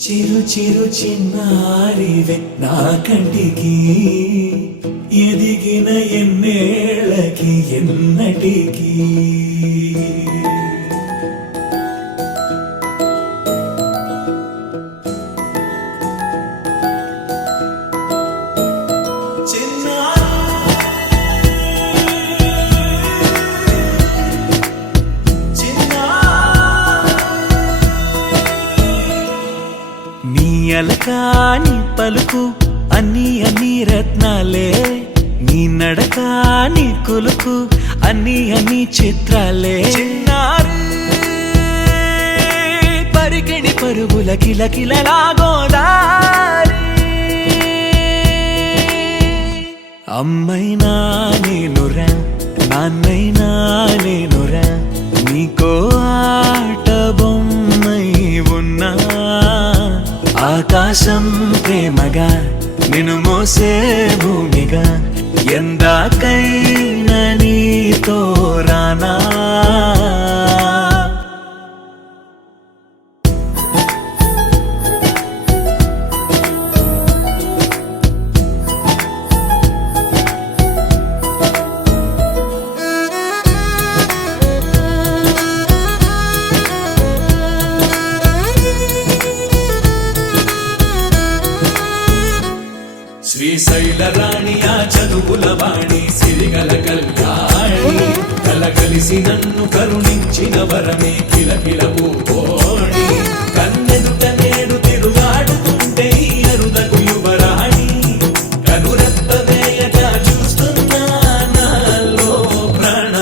చిరు చిరు చిన్నారివే నా కంటికి ఎదిగిన ఎన్నేళ్ళకి ఎన్నటికి అలకాని పలుకు అన్ని అన్ని రత్నాలే నీ నడక నీ కులుకు అన్ని అన్ని చిత్రాలే పరికిణి పరుగుల కిలకిలలా గోదారి అమ్మైనా నేనురా నాన్నైనా నేనురా నీకో ఆట బొమ్మై ఉన్నా ఆకాశం ప్రేమగా నిన్ను మోసే భూమిగా ఎందాకైనా నీతో రానా శ్రీశైల రాణి ఆ చదువుల వాణి సిరిగల కళ్యాణి కలగలిసి నన్ను కరుణించిన వరమే కిలకిల పూకోణి కన్నెదుట నేడు తిరుగాడుతుంటే అరుదకు యువరాణి కనురెప్ప వేయగా చూస్తున్నా నాలో ప్రాణ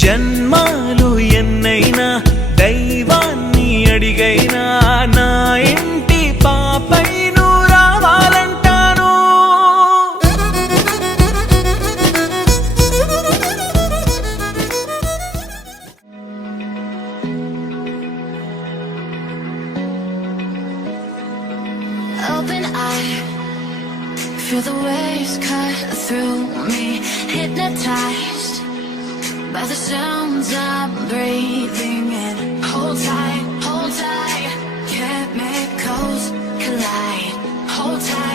జన్మాలు ఎన్నైనా దైవాన్ని అడిగైనా నా ఇంటి పాపై నువ్వు రావాలంటాను Open eye, feel the waves cut through me, hypnotized by the sounds I'm breathing in. Hold tight, chemicals collide. Hold tight.